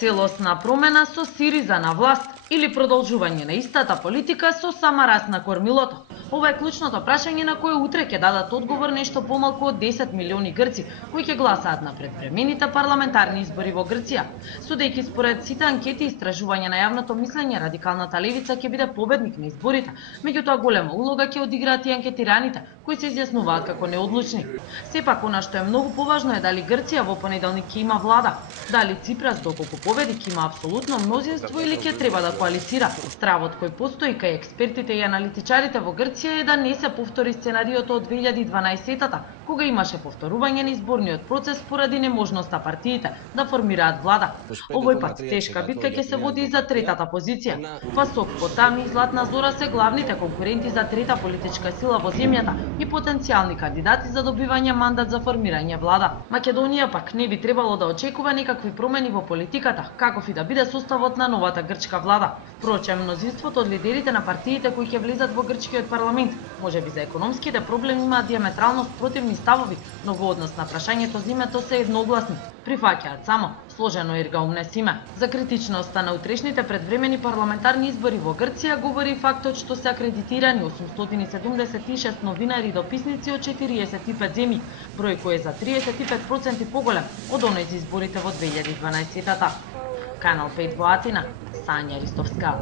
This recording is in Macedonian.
Целосна промена со Сириза на власт или продолжување на истата политика со Самарас на кормилото? Ова е клучното прашање на кое утре ќе дадат одговор нешто помалку од 10 милиони грци кои ќе гласаат на предвремените парламентарни избори во Грција. Судејќи според сите анкети и истражувања на јавното мислење, радикалната левица ќе биде победник на изборите, меѓутоа голема улога ќе одиграат и анкетираните, кои се изјаснуваат како неодлучни. Сепак, она што е многу поважно е дали Грција во понеделник ќе има влада, дали Ципрас доколку победи ќе има апсолутно мнозинство или ќе треба да коалицира. Стравот кој постои кај експертите и аналитичарите во Грција е да не се повтори сценариото од 2012-та, кога имаше повторување на изборниот процес поради неможноста партиите да формираат влада. Овој пат тешка битка ќе се води и за третата позиција. Пасок, Потами и Златна Зора се главните конкуренти за трета политичка сила во земјата и потенцијални кандидати за добивање мандат за формирање влада. Македонија пак не би требало да очекува некакви промени во политиката, каков и да биде составот на новата грчка влада. Впрочем, мнозинството од лидерите на партиите кои ќе влезат во грчкиот парламент, можеби за економските проблеми имаат диаметрално спротивни ставови, но во однос на прашањето за името се едногласни. Прифаќаат само сложено ерга умнесиме. За критичноста на утрешните предвремени парламентарни избори во Грција говори фактот што се акредитирани 876 новинари и дописници од 45 земји, број кој е за 35% поголем од оној за изборите во 2012-та. Канал 5 во Атина, Сања Ристовска.